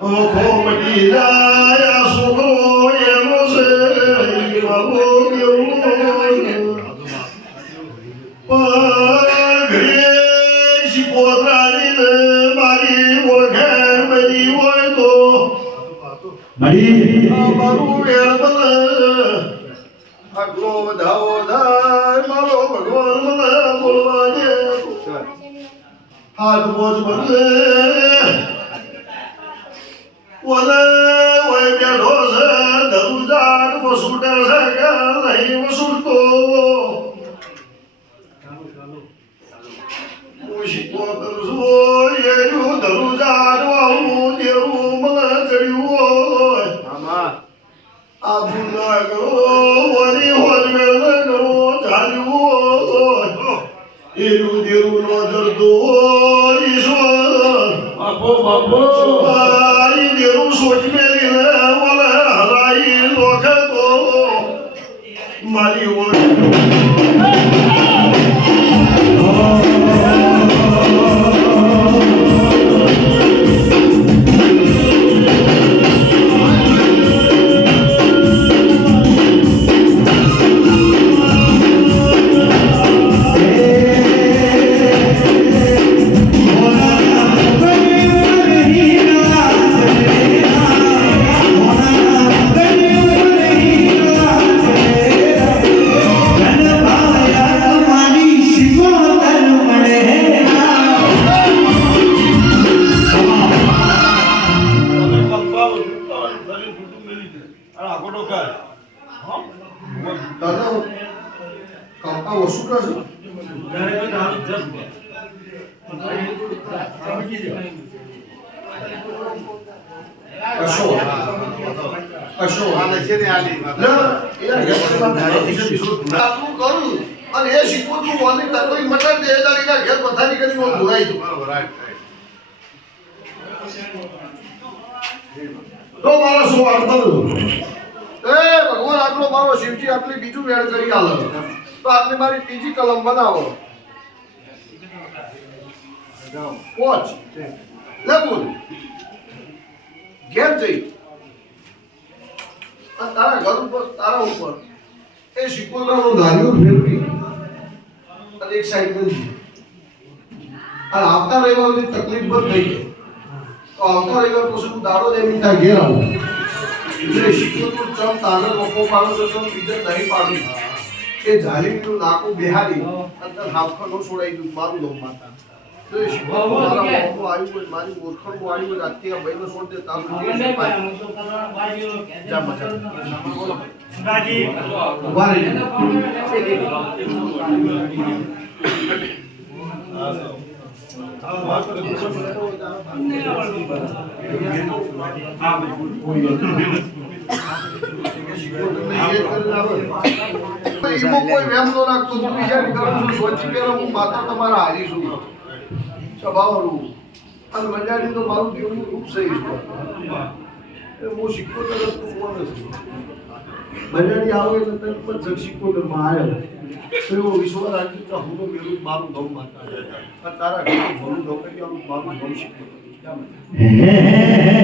Oh, come, Matilda, ya, so, પછી પોતરાની મારી ઓળખે મરી હોય તો મરી મારું વેળબલ આગલો વધાવો ધાર મારો ભગવાન મને બોલવા દે હાથ બોજ બદલે ઓલે ઓય બેઠો છે ધરું જાટ વસુટે છે કે નહીં વસુટતો ગુના કરો વરી હોલવે લગો ચાલવો તો એલું દેવું નો જરતો ઈશ્વર બાપો બાપો આઈ દેવું સોચમે લીલે વલે હલાઈ લોખતો મારી ઓળખ તો હાલ જસ કશો કરું અને એ શીખવું તું ઓને તકોઈ મતલબ ઘેર બધાની કરી હું ભૂરાઈ દઉં બરાબર તો મારા શું વાર્તા આવો શિવજી આપને બીજું વેડ કરી આલો તો આપને મારી બીજી કલમ બનાવો કોચ લેબુલ ઘેર જઈ તારા ઘર ઉપર તારા ઉપર એ શિકોતરાનું ધાર્યું ફેરવી અને એક સાઈડ કરી અને આવતા રવિવારની તકલીફ પણ થઈ ગઈ તો આવતા રવિવાર પછી હું દાડો જમીન ત્યાં ઘેર આવું એટલે શિક્ષકનું ચમ તાગર બપો પાડો તો ચમ બીજે નહીં પાડું એ જાલિમનું નાકું બિહારી અંદર હાફકો નો છોડાઈ દઉં મારું દઉં માતા તો એ શિક્ષક મારા આવ્યું મારી ઓળખણ વાળી હોય રાખતી આ ભાઈનો છોડ દે તારું હું બીજા સ્વચ્છ માતા તમારા સ્વભાવનું અને મજાની તો મારું કેવું રૂપ સહી છે હું સિક્કોતર કોણ છું મંડાળી આવે એટલે તને પણ જગ સિક્કોતરમાં આવ્યો તો એવો વિશ્વ રાખજો હું તો મારું ગૌ માતા તારા ઘરનું ભલું ગૌ કરી મારું ગૌ સિક્કોતર Tamam.